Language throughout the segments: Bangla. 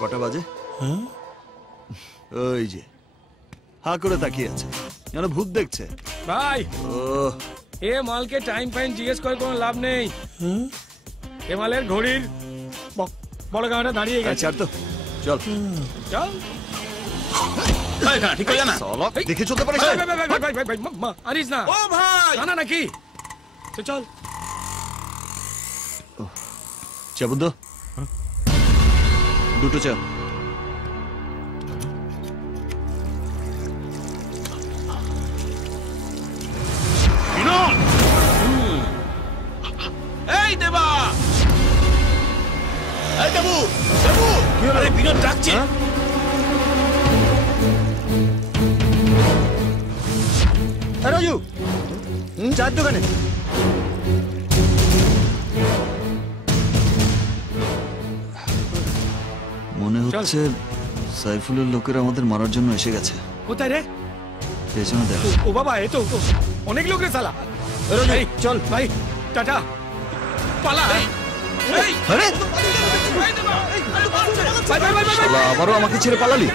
কটা বাজে? ওই যে হা করে তাকিয়ে আছে, যেন ভূত দেখছে। ভাই ও এ মালকে টাইম ফাইন জিজ্ঞেস করে কোনো লাভ নেই। এ মালের ঘড়ির বড় গাঁটা দাঁড়িয়ে গেছে। ছাড় তো, চল চল। ঠিক করে না, দেখে চলতে পারিস। আনিস না। ও ভাই জানা নাকি? চল চা বুদ্ধ, দুটো চা। এই দেবা, এই দেবু, দেবু, আরে বিনোদ ডাকছে। রাজু, চার দোকানে। মনে হচ্ছে সাইফুলের লোকেরা আমাদের মারার জন্য এসে গেছে। কোথায় রে? পেছনে দেখ। ও বাবা, এ তো অনেক লোক রে শালা। চল ভাই, টাটা, পালা। আরে শালা, আবারও আমাকে ছেড়ে পালালি?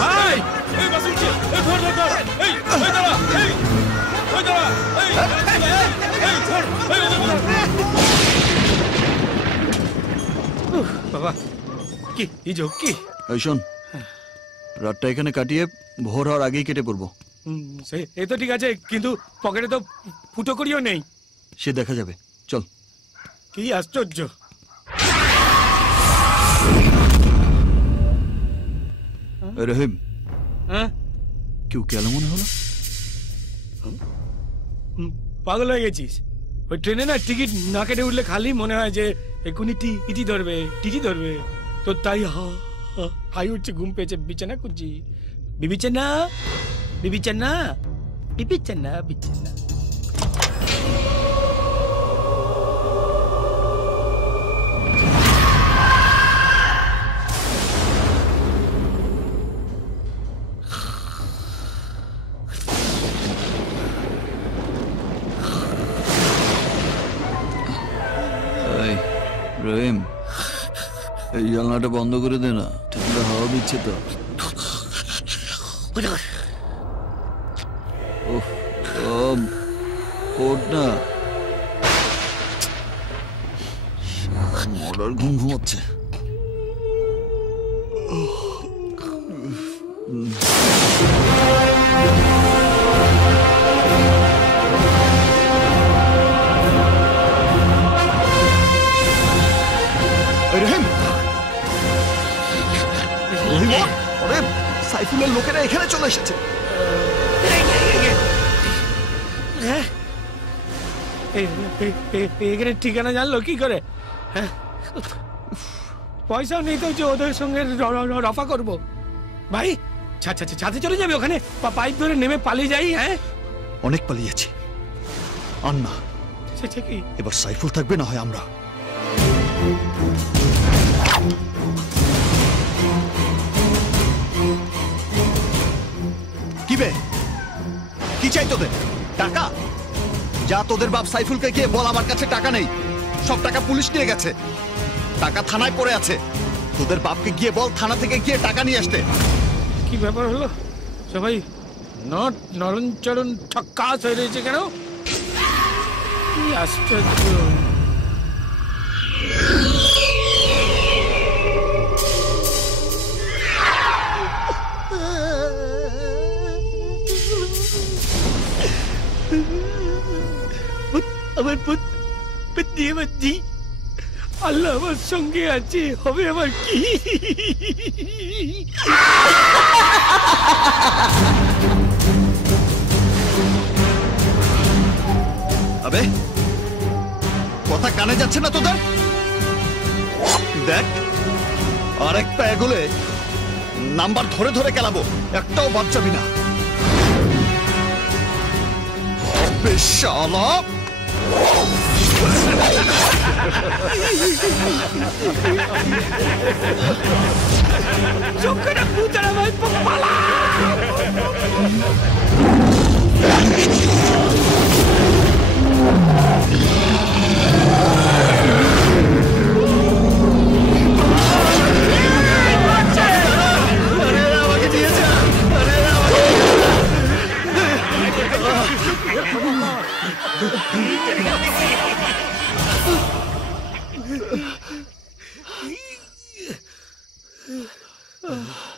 ভাই বাবা, কি কি? এই শোন, রাতটা এখানে কাটিয়ে ভোর হওয়ার আগেই কেটে পড়বো। এ তো ঠিক আছে, কিন্তু পকেটে তো ফুটো করিও নেই। সে দেখা যাবে, চল। কি আশ্চর্য! রহিম, হ্যাঁ কেউ কেন মনে হলো? পাগল হয়ে গেছিস? ওই ট্রেনে না টিকিট না কেটে উঠলে খালি মনে হয় যে এক্ষুনি টিটি ধরবে। তো তাই হাই উঠছে, ঘুম পেয়েছে, বিছানা খুঁজছি। বিবিছানা। রহিম, এই জানলাটা বন্ধ করে দে না, ঠান্ডা হাওয়া দিচ্ছে তো। ওঠ না, মরার ঘুম ঘুমাচ্ছে। সাইফুলের লোকেরা এখানে চলে এসেছে। এখানে ঠিকানা জানলো কি করে? পয়সাও নেই তো যে ওদের সঙ্গে রফা করবো। ভাই ছাদে চলে যাবে, ওখানে পাইপ ধরে নেমে পালিয়ে যাই। হ্যাঁ, অনেক পালিয়েছি, আর না। সেটা কি? এবার সাইফুল থাকবে না হয় আমরা। কি বে, কি চাই তোদের? টাকা? যা তোদের বাপ সাইফুলকে গিয়ে বল আমার কাছে টাকা নেই, সব টাকা পুলিশ নিয়ে গেছে, টাকা থানায় পড়ে আছে। তোদের বাপকে গিয়ে বল থানা থেকে গিয়ে টাকা নিয়ে আসতে। কি ব্যাপার হলো? সবাই নরম চরণ ঠক্কাস হয়ে রয়েছে কেন? কি আশ্চর্য! আমার বুদ্ধি, আল্লাহ আমার সঙ্গে আছে, হবে আমার কি? আবে, কথা কানে যাচ্ছে না তোদের? দেখ, আরেক পা এগোলে নাম্বার ধরে ধরে কেলাবো, একটাও বাদ যাবি না। শালা, চোখটা পুতারা ভাই, পালা!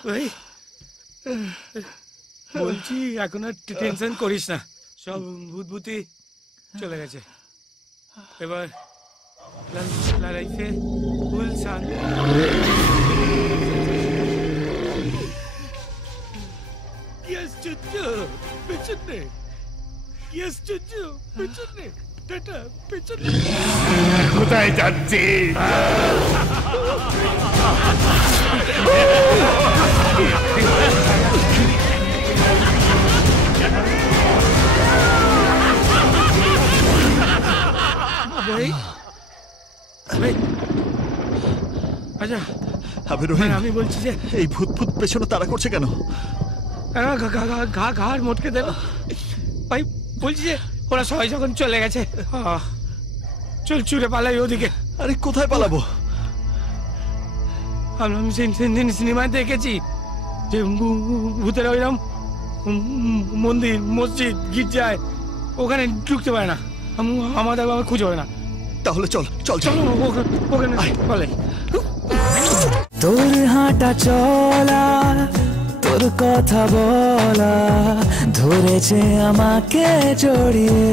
ভাই বলছি এখন আর টেনশন করিস না, সব ভূতভূতি চলে গেছে। এবার লাইফে ফুল সান। কি আশ্চর্য, পেছনে কি আশ্চর্য, পেছনে টাটা, পেছনে কোথায় যাচ্ছি? ভাই ভাই আচ্ছা আবে রহিম, আমি বলছি যে এই ভূত ভূত পেছনে তাড়া করছে কেন? ঘাড় মোটকে দেব ভাই। বলছি যে ওরা সবাই যখন চলে গেছে, চল চুরে পালাই ওদিকে। আরে কোথায় পালাবো? আমি সিনেমায় দেখেছি যে ভূতেরা ওইরকম মন্দির মসজিদ গির্জায় ওখানে ঢুকতে পারে না, আমাদের বাবা খুঁজে হয় না। তাহলে চল চল চল, চলো ওখানে পালাই। তোর হাঁটা চলা, তোর কথা বলা ধরেছে আমাকে জড়িয়ে।